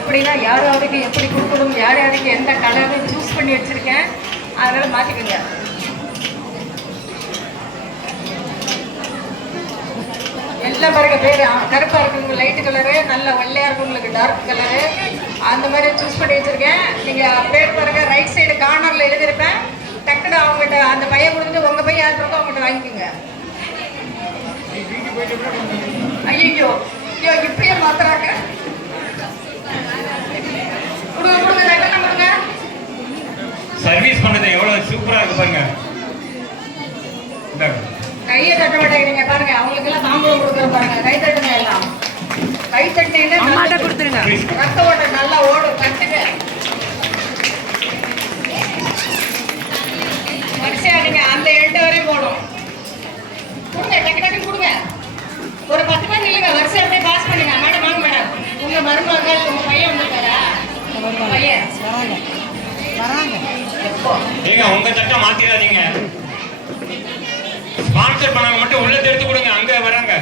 எப்படின்னா யார் யாருக்கு எப்படி கொடுக்கணும், யார் யாருக்கு எந்த கலர்னு சூஸ் பண்ணி வச்சுருக்கேன். அதனால் மாற்றிக்கோங்க. எல்லாம் பாருங்க பேர் கருப்பாக இருக்குங்க லைட்டு கலரு, நல்ல வெள்ளையாக இருக்குங்களுக்கு டார்க் கலரு, அந்த மாதிரி சூஸ் பண்ணி வச்சுருக்கேன். நீங்கள் பேர் பாருங்க ரைட் சைடு கார்னரில் எழுதியிருப்பேன். டக்குன்னு அவங்ககிட்ட அந்த பையன் கொடுத்து உங்கள் பையன் யார் இருக்கோ அவங்ககிட்ட வாங்கிக்கோங்க. ஐயோ ஐயோ இப்பயே மாத்துறாங்க. கொடுங்க கொடுங்க ரெண்டெல்லாம் கொடுங்க. சர்வீஸ் பண்ணது எவ்வளவு சூப்பரா இருக்கு பாருங்க. கையை தட்ட மாட்டேங்கிறீங்க பாருங்க. அவங்களுக்கு எல்லாம் தாம்பூலம் கொடுக்குற பாருங்க. கை தட்டுங்க எல்லாம். கை தட்டிட்டு கொடுத்துருங்க. ரத்த ஓட்டம் நல்லா ஓடும். தட்டுங்க வரிசையாடுங்க. அந்த 8 வரையும் போடும். கொடுங்க டக்கு டக்கு கொடுங்க. ஒரு 10 பேர் நில்லுங்க. வரிசை அப்படியே பாஸ் பண்ணுங்க. மேடம் வாங்க மேடம். உங்க மருமகள் உங்க பையன் வந்துருக்காரா? பையன் வராங்க. ஏங்க உங்க சட்டம் மாத்திராதீங்க. ஸ்பான்சர் பண்ணவங்க மட்டும் உள்ள எடுத்து கொடுங்க. அங்க வராங்க.